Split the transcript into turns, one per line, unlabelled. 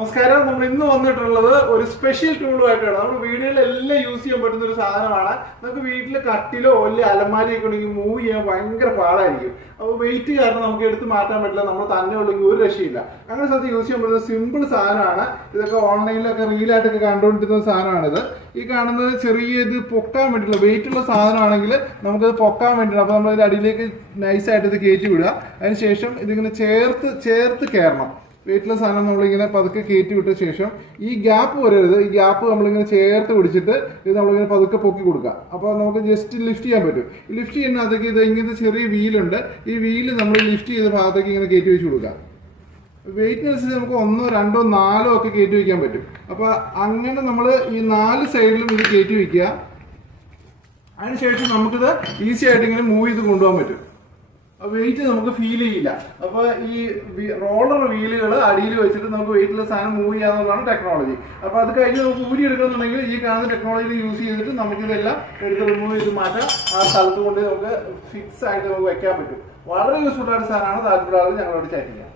നമസ്കാരം. നമ്മൾ ഇന്ന് വന്നിട്ടുള്ളത് ഒരു സ്പെഷ്യൽ ടൂളുമായിട്ടാണ് നമ്മൾ വീടുകളിലെല്ലാം യൂസ് ചെയ്യാൻ പറ്റുന്ന ഒരു സാധനമാണ്. നമുക്ക് വീട്ടിൽ കട്ടിലോ വലിയ അലമാരിയൊക്കെ ഉണ്ടെങ്കിൽ മൂവ് ചെയ്യാൻ ഭയങ്കര പാടായിരിക്കും. അപ്പോൾ വെയിറ്റ് കാരണം നമുക്ക് എടുത്ത് മാറ്റാൻ പറ്റില്ല. നമ്മൾ തന്നെ ഉള്ളെങ്കിൽ ഒരു രക്ഷയില്ല. അങ്ങനെ സ്ഥലത്ത് യൂസ് ചെയ്യാൻ പറ്റുന്ന സിമ്പിൾ സാധനമാണ്. ഇതൊക്കെ ഓൺലൈനിലൊക്കെ റീലായിട്ടൊക്കെ കണ്ടുകൊണ്ടിരുന്ന സാധനമാണിത്. ഈ കാണുന്നത് ചെറിയ ഇത് പൊക്കാൻ വേണ്ടിയിട്ടുള്ള വെയിറ്റ് ഉള്ള സാധനമാണെങ്കിൽ നമുക്കത് പൊക്കാൻ വേണ്ടിയിട്ട് അപ്പോൾ നമ്മൾ അടിയിലേക്ക് നൈസായിട്ട് ഇത് കയറ്റി വിടുക. അതിനുശേഷം ഇതിങ്ങനെ ചേർത്ത് ചേർത്ത് കയറണം വെയിറ്റുള്ള സാധനം നമ്മളിങ്ങനെ പതുക്കെ കയറ്റി വിട്ട ശേഷം ഈ ഗ്യാപ്പ് വരരുത്. ഈ ഗ്യാപ്പ് നമ്മളിങ്ങനെ ചേർത്ത് പിടിച്ചിട്ട് ഇത് നമ്മളിങ്ങനെ പതുക്കെ പൊക്കി കൊടുക്കുക. അപ്പോൾ നമുക്ക് ജസ്റ്റ് ലിഫ്റ്റ് ചെയ്യാൻ പറ്റും. ലിഫ്റ്റ് ചെയ്യുന്നതൊക്കെ ഇത് ഇങ്ങനത്തെ ചെറിയ വീലുണ്ട് ഈ വീൽ നമ്മൾ ലിഫ്റ്റ് ചെയ്ത ഭാഗത്തേക്ക് ഇങ്ങനെ കയറ്റി വെച്ച് കൊടുക്കുക. വെയിറ്റിനനുസരിച്ച് നമുക്ക് ഒന്നോ രണ്ടോ നാലോ ഒക്കെ കയറ്റി വയ്ക്കാൻ പറ്റും. അപ്പോൾ അങ്ങനെ നമ്മൾ ഈ നാല് സൈഡിലും ഇത് കയറ്റി വയ്ക്കുക അതിനുശേഷം നമുക്കിത് ഈസി ആയിട്ട് ഇങ്ങനെ മൂവ് ചെയ്ത് കൊണ്ടുപോകാൻ പറ്റും. വെയിറ്റ് നമുക്ക് ഫീൽ ചെയ്യില്ല. അപ്പൊ ഈ റോളർ വീലുകൾ അടിയിൽ വെച്ചിട്ട് നമുക്ക് വെയിറ്റുള്ള സാധനം മൂവ് ചെയ്യാന്നുള്ളതാണ് ടെക്നോളജി അപ്പൊ അത് കഴിഞ്ഞ് നമുക്ക് ഊരി എടുക്കണമെന്നുണ്ടെങ്കിൽ ഈ കാണുന്ന ടെക്നോളജി യൂസ് ചെയ്തിട്ട് നമുക്ക് ഇതെല്ലാം എടുത്ത് റിമൂവ് ചെയ്ത് മാറ്റാം. ആ സ്ഥലത്ത് കൊണ്ട് നമുക്ക് ഫിക്സ് ആയിട്ട് നമുക്ക് വെക്കാൻ പറ്റും. വളരെ യൂസ്ഫുൾ ആയിട്ട് സാധനമാണ് താല്പര്യമുള്ള ഞങ്ങളോട് ചാറ്റ് ചെയ്യാം